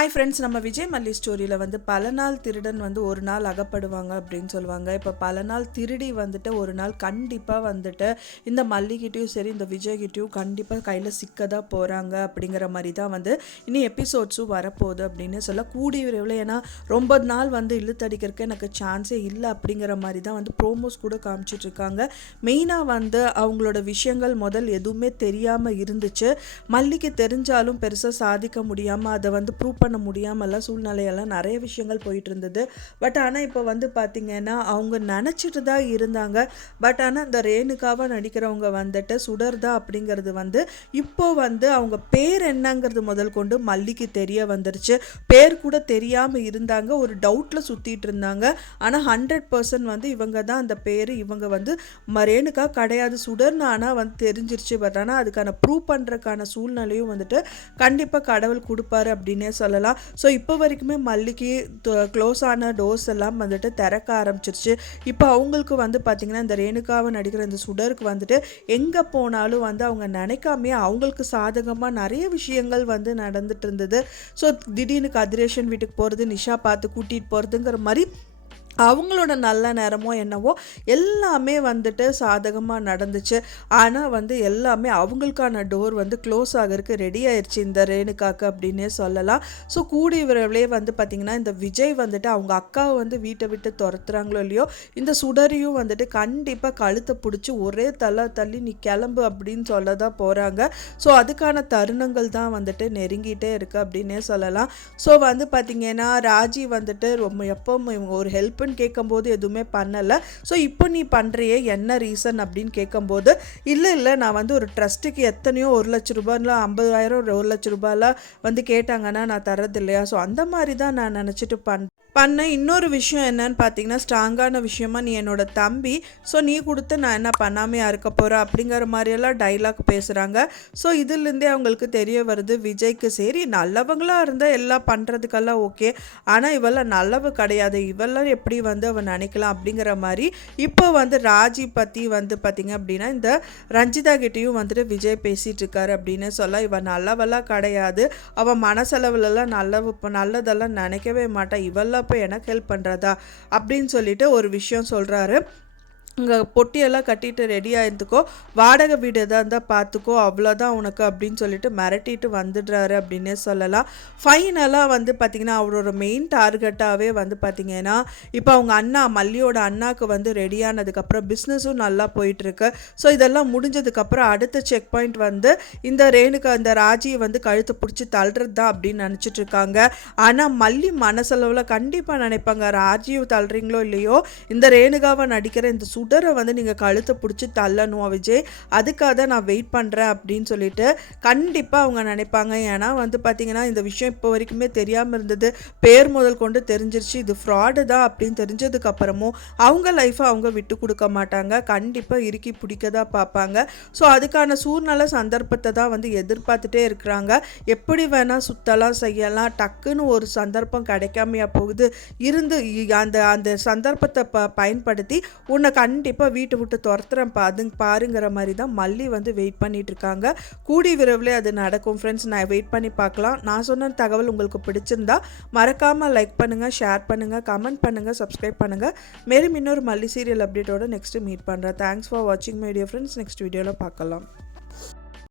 Hi friends, நம்ம விஜய் மல்லி ஸ்டோரியில் வந்து பல நாள் திருடன் வந்து ஒரு நாள் அகப்படுவாங்க அப்படின்னு சொல்லுவாங்க. இப்போ பல நாள் திருடி வந்துட்டு ஒரு நாள் கண்டிப்பாக வந்துட்டு இந்த மல்லிகிட்டையும் சரி இந்த விஜய்கிட்டையும் கண்டிப்பாக கையில் சிக்க தான் போகிறாங்க அப்படிங்கிற மாதிரி தான் வந்து இனி எபிசோட்ஸும் வரப்போகுது அப்படின்னு சொல்ல கூடிய விரைவில். ஏன்னா ரொம்ப நாள் வந்து இழுத்தடிக்கிறதுக்கு எனக்கு சான்ஸே இல்லை அப்படிங்கிற மாதிரி தான் வந்து ப்ரோமோஸ் கூட காமிச்சிட்ருக்காங்க. மெயினாக வந்து அவங்களோட விஷயங்கள் முதல் எதுவுமே தெரியாமல் இருந்துச்சு. மல்லிக்கு தெரிஞ்சாலும் பெருசாக சாதிக்க முடியாமல் அதை வந்து ப்ரூவ் பண்ண முடியாமல்லாம் சூழ்நிலையெல்லாம் நிறைய விஷயங்கள் போயிட்டு இருந்தது. பட் ஆனால் இப்போ வந்து பார்த்திங்கன்னா அவங்க நினச்சிட்டு தான் இருந்தாங்க. பட் ஆனால் இந்த ரேணுகாவாக நடிக்கிறவங்க வந்துட்டு சுடர்தா அப்படிங்கிறது வந்து இப்போ வந்து அவங்க பேர் என்னங்கிறது முதல் கொண்டு மல்லிக்கு தெரிய வந்துருச்சு. பேர் கூட தெரியாமல் இருந்தாங்க, ஒரு டவுட்டில் சுற்றிட்டு இருந்தாங்க. ஆனால் 100% வந்து இவங்க தான் அந்த பேர், இவங்க வந்து ரேணுகா கிடையாது சுடர்னு ஆனால் வந்து தெரிஞ்சிருச்சு. பட் ஆனால் அதுக்கான ப்ரூவ் பண்ணுறதுக்கான சூழ்நிலையும் வந்துட்டு கண்டிப்பாக கடவுள் கொடுப்பாரு அப்படின்னே சொல்லலாம். ஸோ இப்போ வரைக்குமே மல்லிக்கு க்ளோஸ் ஆன டோர்ஸ் எல்லாம் வந்துட்டு திறக்க ஆரம்பிச்சிருச்சு. இப்போ அவங்களுக்கு வந்து பார்த்திங்கன்னா இந்த ரேணுகாவை நடிக்கிற இந்த சுடருக்கு வந்துட்டு எங்கே போனாலும் வந்து அவங்க நினைக்காமே அவங்களுக்கு சாதகமாக நிறைய விஷயங்கள் வந்து நடந்துட்டு இருந்தது. ஸோ திடீர்னு கதிரேஷன் வீட்டுக்கு போகிறது, நிஷா பார்த்து கூட்டிகிட்டு போகிறதுங்கிற மாதிரி அவங்களோட நல்ல நேரமோ என்னவோ எல்லாமே வந்துட்டு சாதகமாக நடந்துச்சு. ஆனால் வந்து எல்லாமே அவங்களுக்கான டோர் வந்து க்ளோஸ் ஆகிறதுக்கு ரெடி ஆயிடுச்சு இந்த ரேணுகாக்கு அப்படின்னே சொல்லலாம். ஸோ கூடிய விரைவிலே வந்து பார்த்திங்கன்னா இந்த விஜய் வந்துட்டு அவங்க அக்காவை வந்து வீட்டை விட்டு துரத்துறாங்களோ இல்லையோ, இந்த சுடரியும் வந்துட்டு கண்டிப்பாக கழுத்தை பிடிச்சி ஒரே தள்ளி நீ கிளம்பு அப்படின்னு சொல்ல தான் போகிறாங்க. ஸோ அதுக்கான தருணங்கள் தான் வந்துட்டு நெருங்கிட்டே இருக்குது அப்படின்னே சொல்லலாம். ஸோ வந்து பார்த்திங்கன்னா ராஜி வந்துட்டு ரொம்ப எப்பவும் இவங்க ஒரு ஹெல்ப் கேட்கும்போது எதுவுமே பண்ணலை. ஸோ இப்போ நீ பண்ணுறியே என்ன ரீசன் அப்படின்னு கேட்கும்போது, இல்லை நான் வந்து ஒரு ட்ரஸ்ட்டுக்கு எத்தனையோ 1 லட்ச ரூபாயில் 50,000 1 லட்ச ரூபாயில் வந்து கேட்டாங்கன்னா நான் தரது இல்லையா. ஸோ அந்த மாதிரி தான் நான் நினச்சிட்டு பண்ண இன்னொரு விஷயம் என்னன்னு பார்த்தீங்கன்னா, ஸ்ட்ராங்கான விஷயமா நீ என்னோட தம்பி, ஸோ நீ கொடுத்து நான் என்ன பண்ணாமையா இருக்க போகிறேன் அப்படிங்கிற மாதிரியெல்லாம் டைலாக் பேசுகிறாங்க. ஸோ இதுலேருந்தே அவங்களுக்கு தெரிய வருது விஜய்க்கு சரி நல்லவங்களாக இருந்தால் எல்லாம் பண்ணுறதுக்கெல்லாம் ஓகே, ஆனால் இவெல்லாம் நல்லவ கிடையாது, இவெல்லாம் எப்படி வந்து அவன் நினைக்கலாம் அப்படிங்கிற மாதிரி இப்போ வந்து ராஜி பற்றி வந்து பார்த்திங்க அப்படின்னா இந்த ரஞ்சிதா கிட்டேயும் வந்துட்டு விஜய் பேசிகிட்டு இருக்காரு அப்படின்னு சொல்ல, இவன் நல்லவெல்லாம் கிடையாது, அவன் மனசளவுலலாம் நல்லதெல்லாம் நினைக்கவே மாட்டான், இவெல்லாம் இப்போ எனக்கு ஹெல்ப் பண்ணுறதா அப்படின்னு சொல்லிட்டு ஒரு விஷயம் சொல்கிறாரு. இங்கே பொட்டியெல்லாம் கட்டிட்டு ரெடி ஆகிருந்துக்கோ, வாடகை வீடு எதாக இருந்தால் பார்த்துக்கோ, அவ்வளோதான் உனக்கு அப்படின்னு சொல்லிட்டு மிரட்டிட்டு வந்துடுறாரு அப்படின்னே சொல்லலாம். ஃபைனலாக வந்து பார்த்திங்கன்னா அவரோட மெயின் டார்கெட்டாகவே வந்து பார்த்திங்கன்னா இப்போ அவங்க அண்ணா மல்லியோட அண்ணாவுக்கு வந்து ரெடியானதுக்கப்புறம் பிஸ்னஸும் நல்லா போயிட்டுருக்கு. ஸோ இதெல்லாம் முடிஞ்சதுக்கப்புறம் அடுத்த செக் பாயிண்ட் வந்து இந்த ரேணுகா இந்த ராஜியை வந்து கழுத்தை பிடிச்சி தள்ளுறது தான் அப்படின்னு நினச்சிட்டு இருக்காங்க. ஆனால் மல்லி மனசளவில் கண்டிப்பாக நினைப்பாங்க, ராஜியை தள்ளுறீங்களோ இல்லையோ இந்த ரேணுகாவை நடிக்கிற இந்த சுடரை வந்து நீங்கள் கழுத்தை பிடிச்சி தள்ளணும் விஜய், அதுக்காக தான் நான் வெயிட் பண்ணுறேன் அப்படின்னு சொல்லிட்டு கண்டிப்பாக அவங்க நினைப்பாங்க. ஏன்னா வந்து பார்த்திங்கன்னா இந்த விஷயம் இப்போ வரைக்குமே தெரியாமல் இருந்தது, பேர் முதல் கொண்டு தெரிஞ்சிருச்சு, இது ஃப்ராடு தான் அப்படின்னு தெரிஞ்சதுக்கப்புறமும் அவங்க லைஃப்பை அவங்க விட்டு கொடுக்க மாட்டாங்க, கண்டிப்பாக இறுக்கி பிடிக்க தான் பார்ப்பாங்க. ஸோ அதுக்கான சூழ்நிலை சந்தர்ப்பத்தை தான் வந்து எதிர்பார்த்துட்டே இருக்கிறாங்க. எப்படி வேணால் சுத்தலாம் செய்யலாம், டக்குன்னு ஒரு சந்தர்ப்பம் கிடைக்காமையா போகுது, இருந்து அந்த அந்த சந்தர்ப்பத்தை பயன்படுத்தி உன்னை கண்டிப்பாக வீட்டை விட்டு துரத்துறேன் பாருங்கிற மாதிரி தான் மல்லி வந்து வெயிட் பண்ணிட்டு இருக்காங்க. கூடி விரைவில் அது நடக்கும் ஃப்ரெண்ட்ஸ், நான் வெயிட் பண்ணி பார்க்கலாம். நான் சொன்ன தகவல் உங்களுக்கு பிடிச்சிருந்தா மறக்காமல் லைக் பண்ணுங்கள், ஷேர் பண்ணுங்கள், கமெண்ட் பண்ணுங்கள், சப்ஸ்கிரைப் பண்ணுங்கள். மேலும் இன்னொரு மல்லி சீரியல் அப்டேட்டோட நெக்ஸ்ட்டு மீட் பண்ணுறேன். தேங்க்ஸ் ஃபார் வாட்சிங் மை டியர் ஃப்ரெண்ட்ஸ். நெக்ஸ்ட் வீடியோவில் பார்க்கலாம்.